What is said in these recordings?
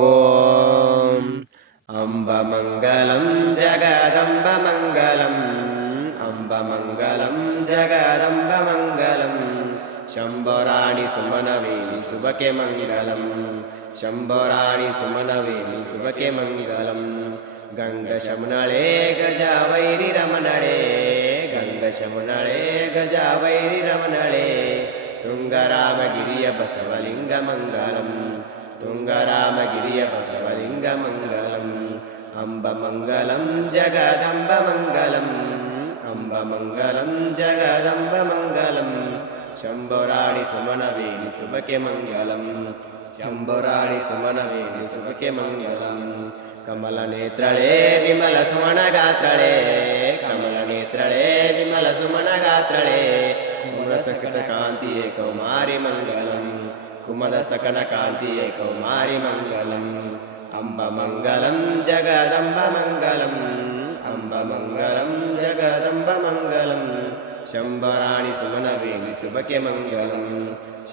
ॐ अम्बमङ्गलं जगदम्बमङ्गलम् अम्बमङ्गलं जगदम्बमङ्गलं शम्भराणि सुमनवेणि सुभके मङ्गलं शम्भराणि सुमनवेणि सुभके मङ्गलं गङ्गशमनळे गजावैरिरमणळे गङ्गशमनळे गजावैरिरमणळे तुङ्गरामगिरिय बसवलिङ्गमङ्गलम् तुङ्गरामगिरिय बसवलिङ्गमङ्गलम् अम्बमङ्गलं जगदम्बमङ्गलम् अम्बमङ्गलं जगदम्बमङ्गलं शम्भराणि सुमनवेणि सुभके मङ्गलं शम्भराणि सुमनवेणि सुभके मङ्गलं कमलनेत्रळे विमलसुमनगात्रळे कमलनेत्रळे विमलसुमनगात्रळे कुमरसकटकान्तिये कौमारि मङ्गलम् कुमदसकनकान्तिये कौमारि मङ्गलम् अम्बमङ्गलं जगदम्बमङ्गलम् अम्बमङ्गलं जगदम्बमङ्गलं शम्भराणि सुमनवेणि सुभके मङ्गलं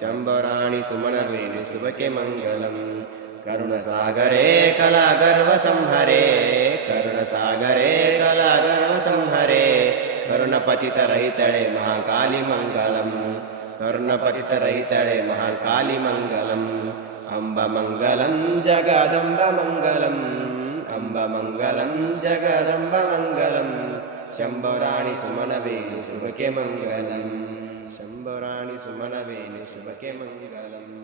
शम्भराणि सुमनवेणि सुभके मङ्गलं करुणसागरे कलागर्वसंहरे करुणसागरे कलागर्वसंहरे करुणपतितरहितळे महाकाली मङ्गलम् करुणपतितरहितळे महाकाली मङ्गलम् अम्बमङ्गलं जगदम्बमङ्गलम् अम्बमङ्गलं जगदम्बमङ्गलं शम्भराणि सुमनवेणि सुभके मङ्गलं शम्भराणि सुमनवेणि सुभके मङ्गलम्।